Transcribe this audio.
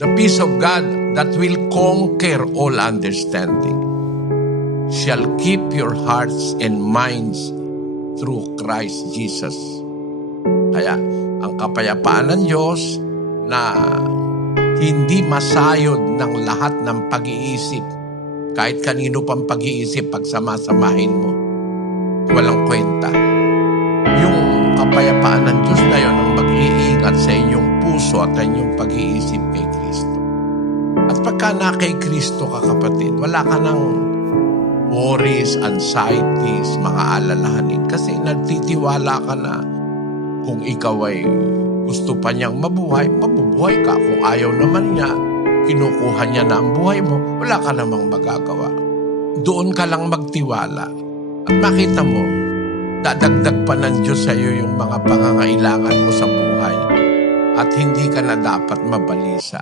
The peace of God that will conquer all understanding shall keep your hearts and minds through Christ Jesus. Kaya, ang kapayapaan ng Diyos na hindi masayod ng lahat ng pag-iisip, kahit kanino pang pag-iisip, pagsamasamahin mo, walang kwenta. Yung kapayapaan ng Diyos na yun ang mag-iingat sa inyong puso at inyong pag-iisip kay Kristo. At pagka na kay Kristo ka, kapatid, wala ka ng worries, anxieties, mga alalahanin. Kasi nagtitiwala ka na kung ikaw ay gusto pa niyang mabuhay, mabubuhay ka. Kung ayaw naman niya, kinukuha niya na ang buhay mo, wala ka namang magagawa. Doon ka lang magtiwala. At makita mo, dadagdag pa ng Diyos sa iyo yung mga pangangailangan mo sa buhay. At hindi ka na dapat mabalisa.